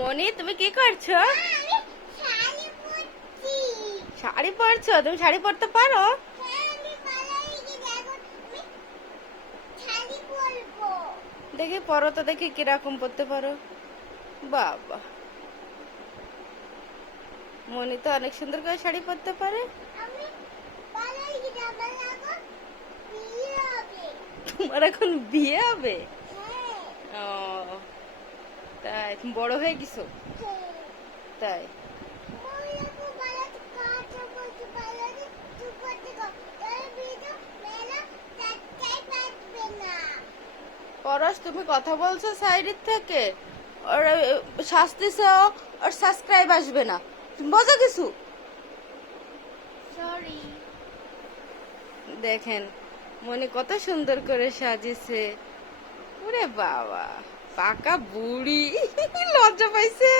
মনি, তুমি কি করছো? শাড়ি পরছো? তুমি শাড়ি পরতে পারো? দেখি পরো তো, দেখি কিরকম পরতে পারো। বাবা, মনি তো অনেক সুন্দর করে শাড়ি পরতে পারে। তোমার এখন বিয়ে হবে? ও তাই, তুমি বড় হয়ে গেছো? তাই? পরশ, তুমি কথা বলছো সাইডের থেকে, আর শাস্তিছে আর সাবস্ক্রাইব আসবে না, তুমি বোঝো কিছু? সরি। দেখেন মনি কত সুন্দর করে সাজিয়েছে। ওরে বাবা, পাকা বুড়ি লজ্জা পাইছে।